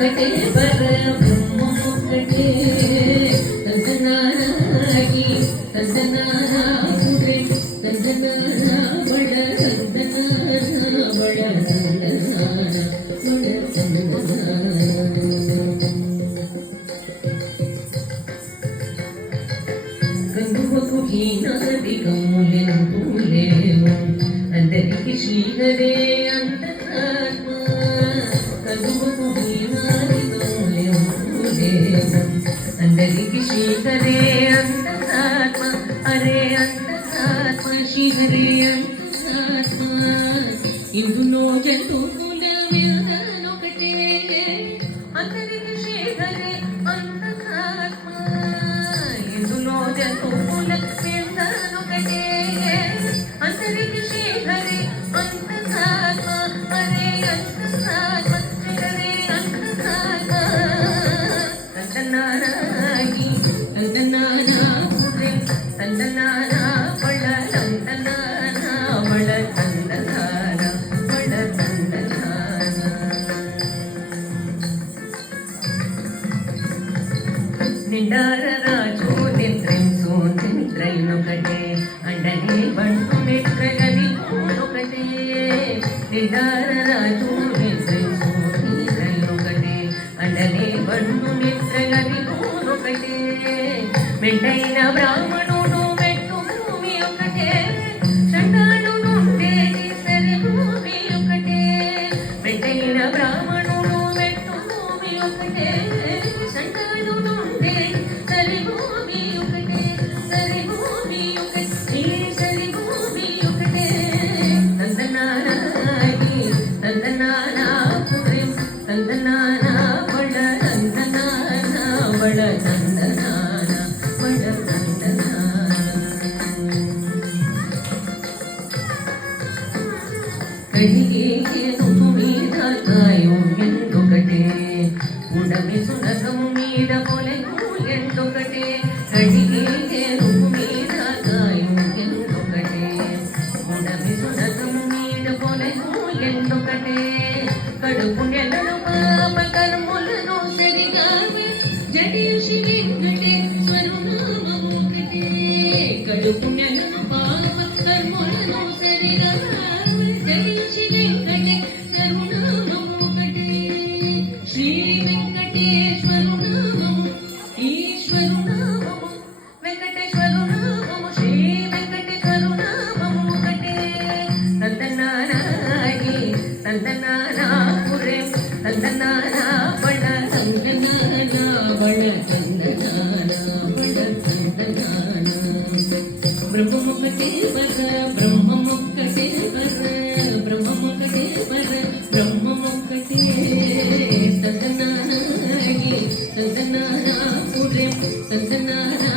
ఒకటే పరబ్రహ్మమొక్కటే తందనానాగి తందనానా పురే తందనానా బడ తందనానా బడ తందనానా బడ తందనానా కందువకు హీనాది గమ్ములెందు లేవు అందరికి శ్రీహరే అంతరాత్మ కందువకు హీనాది గమ్ములెందు లేవు అందరికి శ్రీహరే అంతరాత్మ అరే అంతరాత్మ శ్రీహరే అంతరాత్మ ఇందులో జంతువుల ఒకటే అందరికి శ్రీహరే అంతరాత్మ ఇందులో జంతువుల ఒకటే అందరికి శ్రీహరే అంతరాత్మ అరే అంతరాత్మ శ్రీహరే అంతరాత్మ తందనానాగి తందనానా పురే తందనానా బళ తందనానా బళ తందనానా బళ తందనానా నిండార రాజు నిద్రించు నిద్రైనొకటే అండనే బంటు నెట్రగది ఒకటే నిండార రాజు నిద్రించు నిద్రైనొకటే అండనే బంటు నెట్రగది ఒకటే మెంటైన బ్రాహ్మణుడు మెట్టు భూమి ఒకటే చండాడు నుండేది సరి భూమి ఒకటే మెంటైన బ్రాహ్మణుడు మెట్టు భూమి ఒకటే చండాడు నుండేది సరి భూమి ఒకటే సరి భూమి ఒకటే సరి భూమి ఒకటే తందనానాగి తందనానా పురే తందనానా బడ తందనానా బడ తందనానా బడ తందనానా కడిగే నువ్వు మీద కాయం ఎందొకటే ఉడమి సునకము మీద పొలెను ఎందొకటే కడిగే నువ్వు మీద కాయం ఎందొకటే ఉడమి సునకము మీద పొలెను ఎందొకటే కడుపు నెలలు పాప కర్ములను సరిగావే జటిషి వెంకటేశ్వరు నామము ఒకటే కడుపు నెలలు పాప కర్ములను సరిగావే జటిషి వెంకటేశ్వరు నామము ఒకటే శ్రీ వెంకటేశ్వరు నామము ఈశ్వరు నామము వెంకటేశ్వరు నామము శ్రీ వెంకటేశ్వరు నామము ఒకటే తందనానాగి తందనానా పురే తందనానా బడ తందనానా బడ తందనానా బడ తందనానా బ్రహ్మమొక్కటే పర బ్రహ్మమొక్కటే పర బ్రహ్మమొక్కటే పర బ్రహ్మమొక్కటే తందనానాగి తందనానా పురే తందనానా